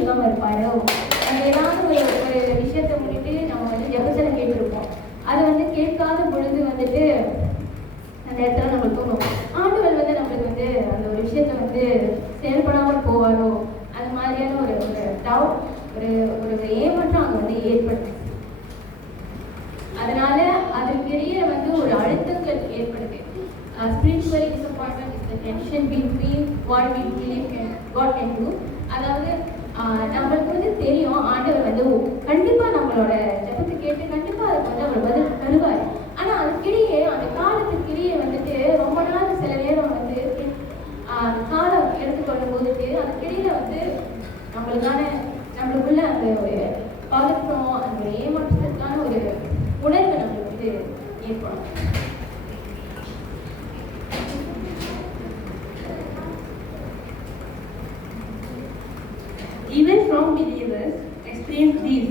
கொடுக்காம இருப்பாரோ, நம்ம ஏதாவது ஒரு விஷயத்தை முன்னிட்டு நம்ம வந்து ஜெபத்தில் கேட்டிருப்போம். அதை வந்து கேட்காத பொழுது வந்துட்டு அந்த இடத்துல நம்மளுக்கு தோணும், ஆண்டவர் வந்து நம்மளுக்கு வந்து அந்த ஒரு விஷயத்தை வந்து செயல்படாமல் போவாரோ, அந்த மாதிரியான ஒரு டவுட், ஒரு ஏமாற்றம் அங்கே வந்து ஏற்படுது. அதனால அதற்கிடையே வந்து ஒரு அழுத்தங்கள் ஏற்படுது. Spiritual disappointment is the tension between what we believe God can do. அதாவது நம்மளுக்கு வந்து தெரியும் ஆண்டவர் வந்து கண்டிப்பா நம்மளோட ஜெபத்தை கேட்டு கண்டிப்பா அதுக்கு வந்து அவர் பதில் தருவார். ஆனா அதுக்கிடையே அந்த காலத்துக்கிடையே வந்துட்டு ரொம்ப நாள் சில நேரம் வந்து அந்த காலம் எடுத்துக்கொள்ளும் போதுட்டு அதுக்கிடையில வந்து நம்மளுக்குள்ள அந்த ஒரு பதற்றம், அந்த ஏமாற்றத்துக்கான ஒரு உணர்வு நம்மளுக்கு வந்து ஏற்படும். Even strong believers experience this.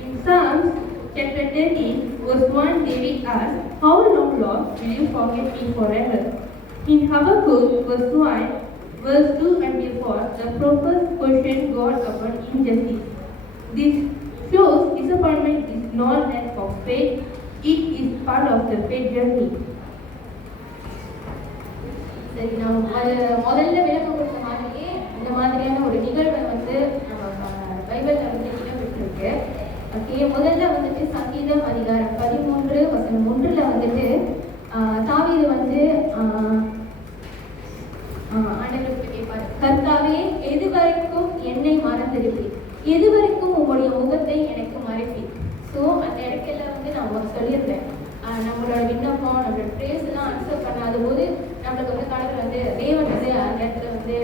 In Psalms chapter 30, verse 1, David asked, "How long, Lord, will you forget me forever?" In Habakkuk, verse 1, verse 2 until 4, the prophets question God upon injustice. This shows disappointment is not lack of faith; it is part of the faith journey. சரி, நம்ம முதல்ல விளக்கம் கொடுத்த மாதிரியே இந்த மாதிரியான ஒரு நிகழ்வை வந்து நம்ம பைபிள்ல வந்து இடம்பெற்றிருக்கு. ஓகே, முதல்ல வந்துட்டு சங்கீதம் அதிகாரம் 13:1 வந்துட்டு தாவீது வந்து ஆண்டவருக்கு கேட்பாரு, கர்த்தாவே எதுவரைக்கும் என்னை மறந்திருப்பீர், எதுவரைக்கும் உங்களுடைய முகத்தை எனக்கு மறைப்பீர். ஸோ அந்த இடத்துல வந்து நான் சொல்லியிருந்தேன், நம்மளோட விண்ணப்பம், நம்மளோட ப்ரேஸ் எல்லாம் அக்செப்ட் பண்ணாத போது நம்மளுக்கு வந்து கடவுள் வந்து தேவன் வந்து அந்த இடத்துல வந்து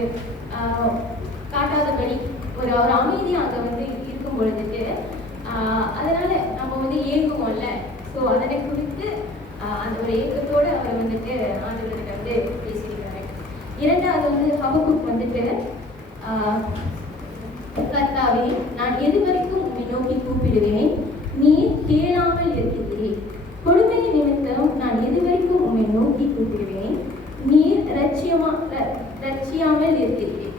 காட்டாதபடி ஒரு அமைதி அங்கே வந்து இருக்கும் பொழுதுட்டு அதனால நம்ம வந்து ஏங்குவோம்ல. ஸோ அதனை குறித்து அந்த ஒரு ஏக்கத்தோடு அவர் வந்துட்டு ஆண்டவர்கிட்ட வந்து பேசியிருக்காரு. இரண்டாவது வந்து ஹபக்குக் வந்துட்டு கர்த்தாவே நான் எது வரைக்கும் உம்மை நோக்கி கூப்பிடுவேன், நீர் கேளாமல் இருக்கிறீர். கொடுமை நிமித்தம் நான் எது வரைக்கும் உம்மை நோக்கி கூப்பிடுவேன், நீர் ரட்சியாமல் இருக்கிறீர்.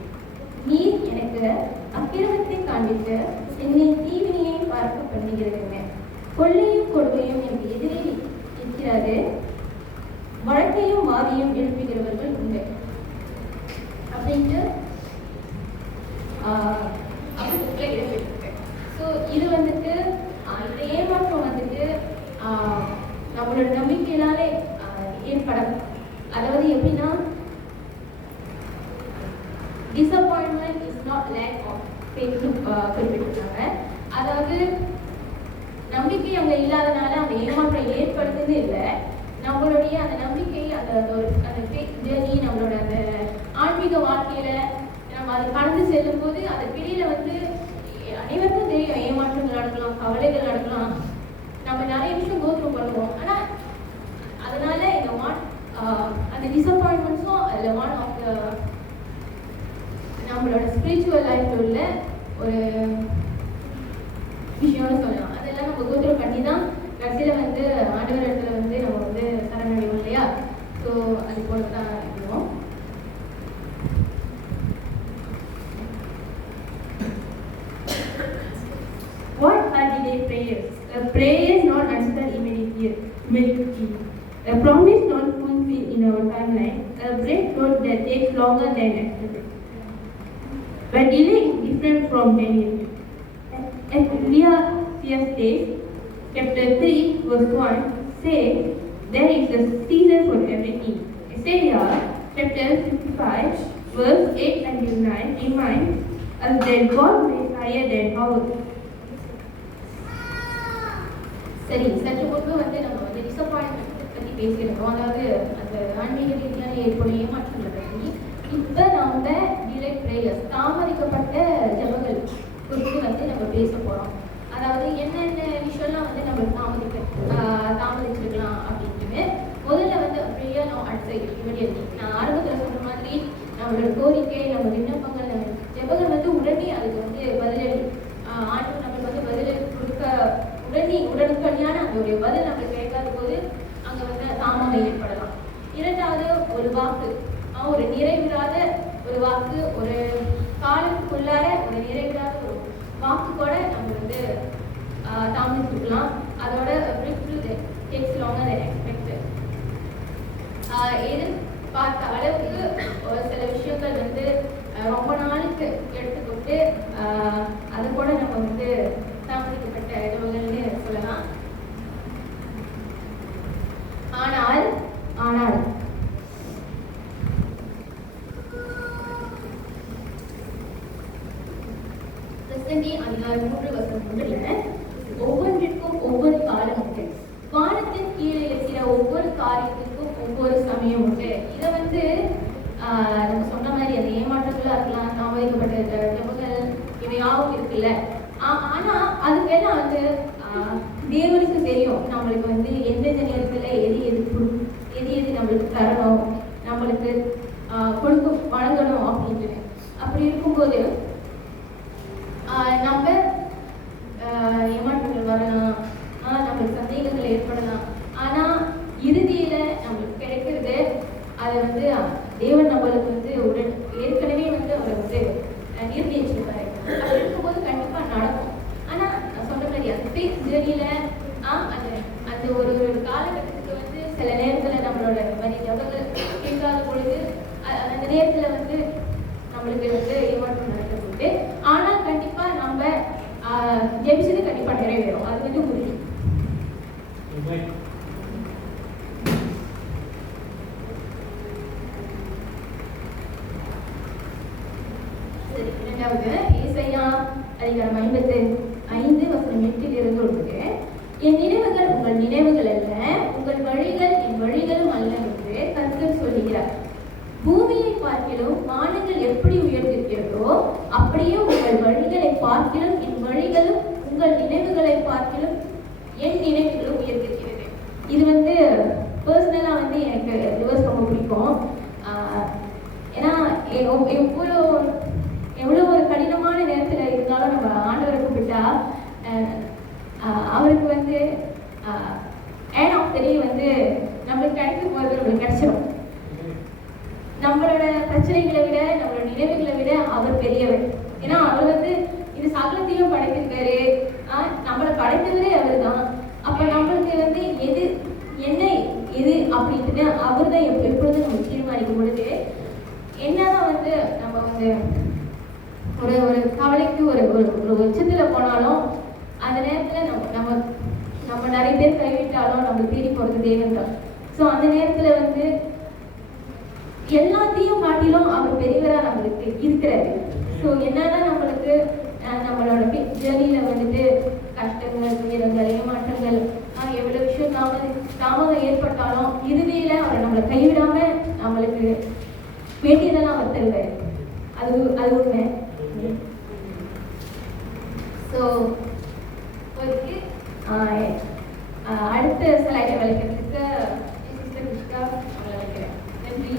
நீர் எனக்கு அக்கிரமத்தை காண்பித்து என்னை தீவினையை பார்க்க பண்ணுகிறதுங்க. கொள்ளையும் கொடுமையும் எனக்கு எதிரே இருக்கிறது, வழக்கையும் வாதியும் எழுப்புகிறவர்கள் உண்டு அப்படின்ட்டு இடம்பெற்றிருக்கு. ஸோ இது வந்துட்டு இந்த ஏமாற்றம் வந்துட்டு நம்மளோட நம்பிக்கையினாலே ஏற்படும். அதாவது எப்படின்னா, disappointment is not lack of faith குறிப்பிட்டிருக்காங்க. அதாவது நம்பிக்கை அங்கே இல்லாதனால அந்த ஏமாற்றம் ஏற்படுதுன்னு இல்லை, நம்மளுடைய அந்த நம்பிக்கை அந்த ஃபெய்த் ஜேர்னி, நம்மளோட அந்த ஆன்மீக வாழ்க்கையில நம்ம அதை கடந்து செல்லும் போது அந்த பிடியில வந்து அனைவருக்கும் தெரியும் ஏமாற்றங்கள் நடக்கலாம், கவலைகள் நடக்கலாம், நம்ம நிறைய விஷயம் கோத்ரூ பண்ணுவோம். ஆனால் அதனால இந்த அந்த டிசப்பாயின்மெண்ட்ஸும் அதில் ஒன் ஆஃப் த நம்மளோட ஸ்பிரிச்சுவல் லைஃப்ல உள்ள ஒரு விஷயம்னு சொல்லலாம். அதெல்லாம் நம்ம கோத்ரூ பண்ணி தான் கடைசியில் வந்து ஆண்டவர் இடத்துல வந்து நம்ம வந்து சரணடைவோம் இல்லையா? ஸோ அது போல தான் இருக்கும். What are delayed prayers? A prayer not answered immediately. A promise not fulfilled in our timeline. A breakthrough that takes longer than expected. But delay is different from Daniel. Ecclesiastes chapter 3 verse 1 says there is a season for everything. Isaiah chapter 55 verse 8 until 9 reminds us that God is higher than ours. சரி, சற்று முன்பு வந்து நம்ம வந்து disappointment பற்றி பேசியிருக்கோம். அதாவது அந்த ஆன்மீக ரீதியான ஏற்படும் ஏமாற்றங்களை பற்றி. இப்போ நம்ம டிலேட் பிரேயர்ஸ், தாமதிக்கப்பட்ட ஜெபங்கள் குறித்து வந்து நம்ம பேச போகிறோம். அதாவது என்னென்ன விஷயம்லாம் வந்து நம்ம தாமதிச்சிருக்கலாம் அப்படின்ட்டு. முதல்ல வந்து ப்ரேயர் நோ அன்சர்ட் இமிடியட்லி. நான் ஆரம்பத்தில் சொன்ன மாதிரி நம்மளோட கோரிக்கை, நம்ம விண்ணப்பங்கள், நம்ம ஜெபங்கள் வந்து உடனே அதுக்கு வந்து பதிலடி ஆண்டு நம்மளுக்கு வந்து பதிலடி கொடுக்க உடனுக்கடியான அந்த ஒரு பதில் நம்ம கேட்காத போது அங்கே வந்து தாமதம் ஏற்படலாம். இரண்டாவது ஒரு வாக்கு, ஒரு நிறைவேறாத ஒரு வாக்கு, ஒரு காலத்துக்குள்ளார ஒரு வாக்கு கூட நம்ம வந்து தாமதிச்சுக்கலாம். அதோட breakthrough takes longer than expected. எதிர்பார்த்த அளவுக்கு ஒரு சில விஷயங்கள் வந்து ரொம்ப நாளுக்கு எடுத்துக்கொண்டு அது கூட நம்ம வந்து தாமதிக்கப்பட்ட இடங்கள்னு சொல்லலாம். ஆனால் ஆனால் பிரசங்கி அதிகாரம் 3:3 ஒவ்வொன்றிற்கும் ஒவ்வொரு காலம் உண்டு, வானத்தின் கீழே இருக்கிற ஒவ்வொரு காரியத்திற்கும் ஒவ்வொரு சமயம் உண்டு. இதை வந்து நம்ம சொன்ன மாதிரி அந்த ஏமாற்றங்களா இருக்கலாம், தாமதிக்கப்பட்ட ஜபங்கள் இவையாவும் இருக்குல்ல. ஆனா அதுக்கெல்லாம் வந்து தேவனுக்கு தெரியும் நம்மளுக்கு வந்து எந்தெந்த நேரத்துல எது நம்மளுக்கு தரணும், நம்மளுக்கு வழங்கணும் அப்படின்ட்டு. அப்படி இருக்கும்போது நம்ம ஏமாற்றங்கள் வரலாம், நம்மளுக்கு சந்தேகங்கள் ஏற்படலாம். ஆனா இறுதியில நம்மளுக்கு கிடைக்கிறது அதை வந்து தேவன் நம்மளுக்கு வந்து ஏற்கனவே வந்து அவர் வந்து நிர்ணயிச்சிருப்பாரு. அப்படி இருக்கும்போது கண்டிப்பா நடக்கும். ஆனா நான் சொன்ன மாதிரி அந்த ஃபேஸ் ஜேர்னில அந்த ஒரு காலகட்டத்துக்கு வந்து சில நேரத்துல நம்மளோட மாதிரி ஜபங்கள் கேட்காத பொழுது அந்த நேரத்துல வந்து நம்மளுக்கு வந்து ஏமாற்றம் நடக்கிறது. ஆனா கண்டிப்பா நம்ம ஜெபிச்சது கண்டிப்பா நிறைவேறும், அது வந்து உறுதி. சரி, இரண்டாவது ஏசாயா அதிகாரம் 55:8 என் நினைவுகள் உங்கள் நினைவுகள் அல்ல, உங்கள் வழிகள் என் வழிகளும் அல்ல என்று கர்த்தர் சொல்லுகிறார். பூமியை பார்க்கிலும் வானங்கள் எப்படி உயர்ந்திருக்கிறதோ அப்படியே உங்கள் வழிகளை பார்க்கிலும் என் வழிகளும் உங்கள் நினைவுகளை பார்க்கிலும் என் நினைவுகளும் உயர்ந்திருக்கிறது. இது வந்து பர்சனலா வந்து எனக்கு ரிவர்ஸ் ரொம்ப பிடிக்கும். ஏன்னா எவ்வளோ ஒரு கடினமான நேரத்துல இருந்தாலும் நம்ம ஆண்டவரை கூப்பிட்டா அவருக்கு வந்து ஏன் ஆஃப் த டே வந்து நம்மளுக்கு கிடைக்க போகிறது நம்மளுக்கு கிடைச்சிடும். நம்மளோட பிரச்சனைகளை விட நம்மளோட நினைவுகளை விட அவர் பெரியவர். ஏன்னா அவர் வந்து இது சகலத்தையும் படைத்திருக்காரு, நம்மளை படைத்தவரே அவர் தான். அப்ப நம்மளுக்கு வந்து எது அப்படின்ட்டு அவர் தான் எப்பொழுதும் நம்ம தீர்மானிக்கும் பொழுது என்னதான் வந்து நம்ம வந்து ஒரு கவலைக்கு ஒரு உச்சத்துல போனாலும் அந்த நேரத்துல நம்ம நிறைய பேர் கைவிட்டாலும் நம்ம தேடி போறது தேவன் தான். ஸோ அந்த நேரத்துல வந்து எல்லாத்தையும் காட்டிலும் அவர் பெரியவரா நம்மளுக்கு இருக்கிறாரு. ஸோ என்னதான் நம்மளுக்கு நம்மளோட ஜேர்னில வந்துட்டு கஷ்டங்கள், துயரங்கள், ஏமாற்றங்கள், எவ்வளவு விஷயம் தாமதம் ஏற்பட்டாலும் இறுதியில அவர் நம்மளை கைவிடாம நம்மளுக்கு வேண்டியதெல்லாம் அவர் தருவார். அது உண்மை. ஸோ அடுத்த ஸ்லைடை வளைக்கிறதுக்கு சிஸ்டர் கிருஷ்ணா அவங்களை வைக்கிறேன். நன்றி.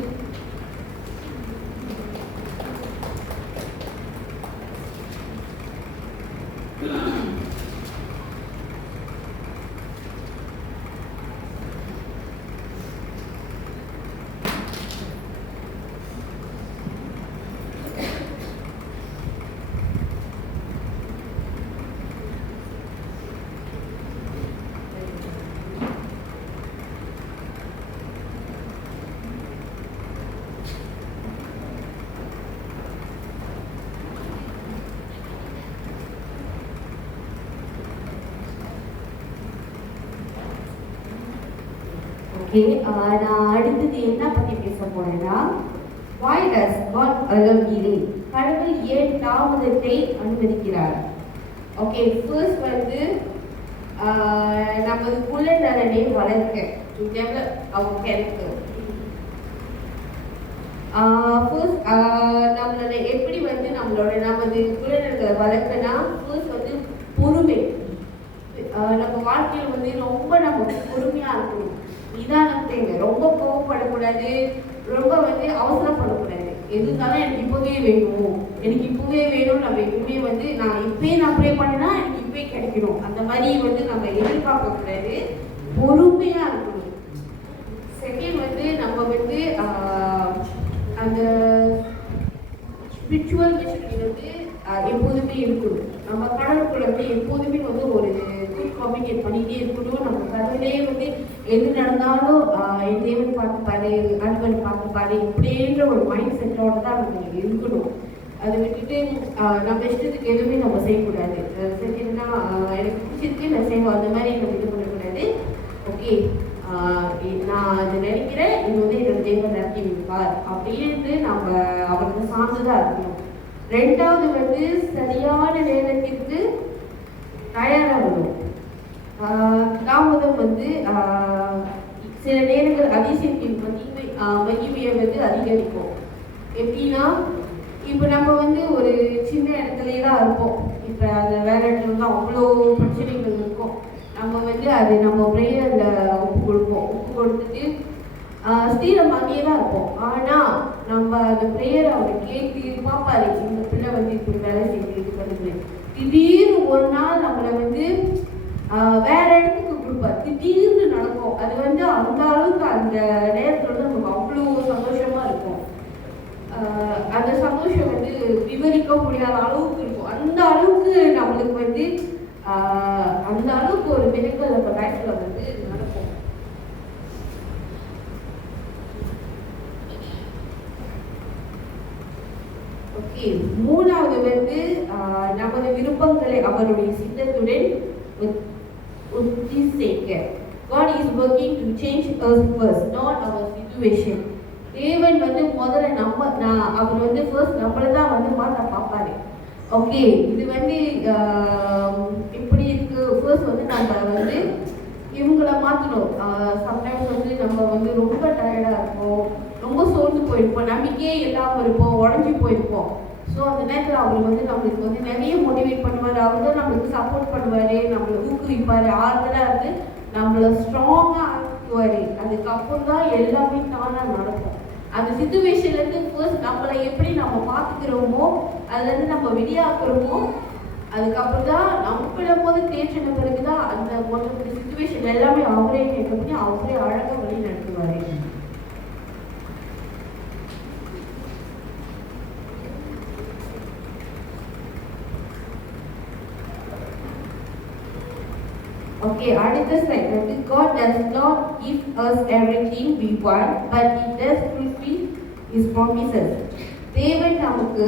நான் அடுத்தது என்ன பற்றி பேச போறேன்னா, why does God allow delay? கடவுள் ஏன் தாமதத்தை அனுமதிக்கிறார்? ஓகே, ஃபர்ஸ்ட் வந்து நமது குலநலனை வளர்க்க, to develop our character. First நம்மளோட எப்படி வந்து நமது குலநலனை வளர்க்கனா, ஃபர்ஸ்ட் வந்து பொறுமை. நம்ம வாழ்க்கையில் வந்து ரொம்ப நம்ம பொறுமையா இருக்கணும், நிதானம் தேவை. ரொம்ப கோவப்படக்கூடாது, ரொம்ப வந்து அவசரப்படக்கூடாது. எதுனாலும் எனக்கு இப்போவே வேணும், நம்ம எப்பவுமே வந்து நான் ப்ரே பண்ணா எனக்கு இப்பவே கிடைக்கணும், அந்த மாதிரி வந்து நம்ம எதிர்பார்க்க கூடாது, பொறுமையா இருக்கணும். செகண்ட் வந்து நம்ம வந்து அந்த ஸ்பிரிச்சுவல் மெச்சூரிட்டி வந்து எப்போதுமே இருக்கணும். நம்ம கடவுளுக்குள்ள வந்து எப்போதுமே வந்து ஒரு குட் கம்யூனிகேட் பண்ணிகிட்டே இருக்கணும். நம்ம கடவுளே வந்து எது நடந்தாலும் என் தேவன் பார்த்துப்பாரு, ஆண்டவன் பார்த்துப்பாரு இப்படின்ற ஒரு மைண்ட் செட்டோட தான் நம்ம இருக்கணும். அதை விட்டுட்டு நம்ம இஷ்டத்துக்கு எதுவுமே நம்ம செய்யக்கூடாது. சரின்னா எனக்கு பிடிச்சிருக்கு நான் செய்வோம் அந்த மாதிரி நம்ம இது பண்ணக்கூடாது. ஓகே நான் அதை நினைக்கிறேன், இது வந்து என்னோட தேவன் நடத்தி வைப்பார் அப்படின்னு நம்ம அவருக்கு சார்ந்துதான் இருக்கணும். ரெண்டாவது வந்து சரியான நேரத்திற்கு தயாராகணும். தாமதம் வந்து சில நேரங்கள் அதிசயத்தின் மகிமையை வந்து அதிகரிக்கும். எப்படின்னா இப்போ நம்ம வந்து ஒரு சின்ன இடத்துலயே தான் இருப்போம். இப்போ அந்த வேலை இடத்துல தான் அவ்வளோ பிரச்சனைகள் இருக்கும். நம்ம வந்து அது நம்ம ப்ரேயரில் ஒப்பு கொடுத்துட்டு ஸ்திரமாகியே தான் இருப்போம். ஆனால் நம்ம அந்த ப்ரேயரை அவர் கேட்டு பார்ப்பாரு, இந்த பிள்ளை வந்து இப்படி வேலை செய்து இது பண்ணுது. திடீர்னு ஒரு நாள் நம்மளை வந்து வேற இடத்துக்கு கொடுப்பார். திடீர்னு நடக்கும். அது வந்து அந்த அளவுக்கு அந்த நேரத்தில் வந்து நமக்கு அவ்வளோ சந்தோஷமா இருக்கும். அந்த சந்தோஷம் வந்து விவரிக்க முடியாத அளவுக்கு இருக்கும். அந்த அளவுக்கு நம்மளுக்கு வந்து அந்த அளவுக்கு ஒரு மிருகல் நம்ம லைஃப்ல வந்து நடக்கும். ஓகே, மூணாவது வந்து நமது விருப்பங்களை அவருடைய சித்தத்துடன் உத்திசைக்க. God is working to change us first, not our situation. தேவன் வந்து முதல்ல அவர் வந்து ஃபர்ஸ்ட் நம்மளை தான் வந்து மாற்ற பார்ப்பாரு. ஓகே, இது வந்து இப்படி இருக்கு. ஃபர்ஸ்ட் வந்து நம்ம வந்து இவங்களை மாற்றணும். சம்டைம்ஸ் வந்து நம்ம வந்து ரொம்ப டயர்டாக இருப்போம், ரொம்ப சோர்ந்து போயிருப்போம், நம்பிக்கையே இல்லாமல் இருப்போம், உடஞ்சி போயிருப்போம். ஸோ அந்த நேரத்தில் அவர் வந்து நம்மளுக்கு வந்து நிறைய மோட்டிவேட் பண்ணுவார். அவர் தான் நம்மளுக்கு சப்போர்ட் பண்ணுவார், நம்மளை ஊக்குவிப்பார், ஆறுதலாக இருந்து நம்மளை ஸ்ட்ராங்காக ஆக்குவார். அதுக்கப்புறம் தான் எல்லாமே தானாக நடக்கும். அந்த சிச்சுவேஷன்லேருந்து ஃபர்ஸ்ட் நம்மளை எப்படி நம்ம பார்த்துக்கிறோமோ அதுலேருந்து நம்ம வெளியாக்குறோமோ அதுக்கப்புறம் தான் நம்மள போது தேர்ச்சின பிறகு தான் அந்த மொத்த சிச்சுவேஷன் எல்லாமே அவரே கேட்க முடியும், அவரே அழகாக வழி நடத்துவார். Okay, அடுத்த ஸ்லைட் வந்து God does not give us everything we want, but He does fulfill His promises. தேவன் நமக்கு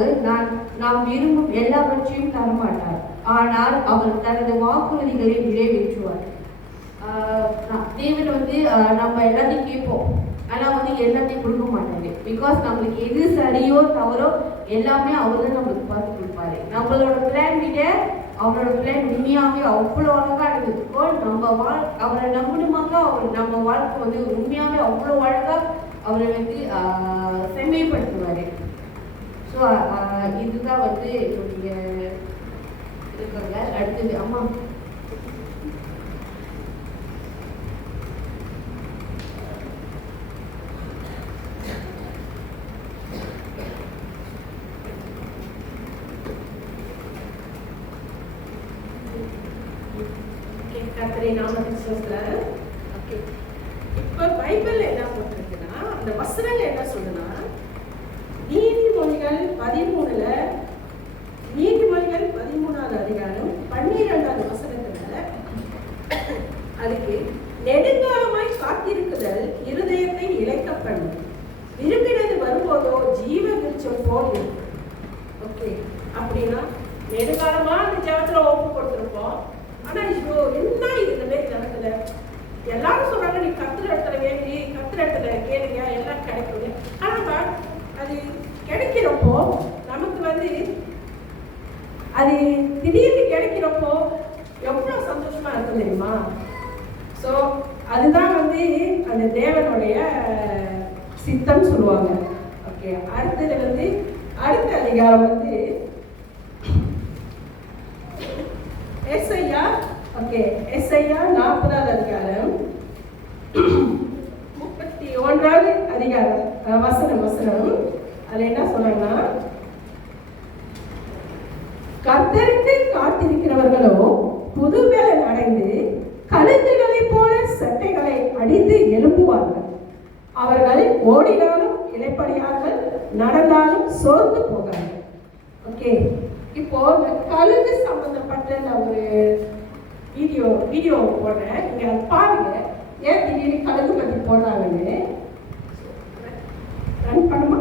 நாம் விரும்பும் எல்லாவற்றையும் தரமாட்டார், ஆனால் அவர் தனது வாக்குறுதிகளை நிறைவேற்றுவார். தேவன் வந்து நம்ம எல்லாத்தையும் கேட்போம், ஆனால் வந்து எல்லாத்தையும் கொடுக்க மாட்டாரு. பிகாஸ் நம்மளுக்கு எது சரியோ தவறோ எல்லாமே அவர் தான் நம்மளுக்கு பார்த்து கொடுப்பாரு. நம்மளோட பிளான் விட அவரோட பிளான் உண்மையாகவே அவ்வளோ அழகாக இருந்ததுக்கோ நம்ம அவரை நம்பணுமாக அவர் நம்ம வாழ்க்கை வந்து உண்மையாகவே அவ்வளோ அழகாக அவரை வந்து செம்மைப்படுத்துவார். ஸோ இதுதான் வந்து என்னுடைய இருக்காங்க. அடுத்தது அம்மா கர்த்தரை நாமத்துக்கு ஸ்தோத்திரம். ஓகே, இப்போ பைபிள்ல என்ன போட்டிருக்குன்னா அந்த வசனங்கள் என்ன சொல்லுன்னா நீதிமொழிகள் 13வது அதிகாரம் 12வது வசனத்துல அதுக்கு நெடுங்காலமாய் காத்திருக்குதல் இருதயத்தை இளைக்க பண்ணும், விரும்பினது வரும்போதோ ஜீவ விருட்சம் போல் இருக்கும். ஓகே, அப்படின்னா நெடுங்காலமா அந்த ஜெபத்துல ஒப்பு கொடுத்துருப்போம். ஆனா இப்போ என்ன இது இந்த மாதிரி நடக்குது? எல்லாரும் சொல்றாங்க நீ கத்துற இடத்துல வேண்டி கத்துற இடத்துல கேளுங்க எல்லாம் கிடைக்குது. ஆனா அது கிடைக்கிறப்போ நமக்கு வந்து அது திடீர்னு கிடைக்கிறப்போ எவ்வளவு சந்தோஷமா இருக்கும் தெரியுமா? ஸோ அதுதான் வந்து அந்த தேவனுடைய சித்தம் சொல்லுவாங்க. ஓகே, அடுத்தது வந்து அடுத்த அதிகாரம் வந்து எஸ்ஐயா. ஓகே, எஸ்ஐயா 40வது அதிகாரம் 31வது அதிகாரம் வசனம் அதுல என்ன சொல்றாங்கன்னா கர்த்தருக்கு காத்திருக்கிறவர்களோ புது பலன் அடைந்து கழுகுகளை போல சட்டைகளை அடித்து எழும்புவார்கள். அவர்கள் ஓடினாலும் இளைப்படையார்கள், நடந்தாலும் சோர்ந்து போகார்கள். ஓகே, இப்போ இந்த கழுகு சம்பந்தப்பட்ட நான் ஒரு வீடியோ போடுறேன், நீங்க அதை பாருங்க. ஏன் திடீர்னு கழுகு பத்தி போடுறாங்கன்னு ரன் பண்ணுமா?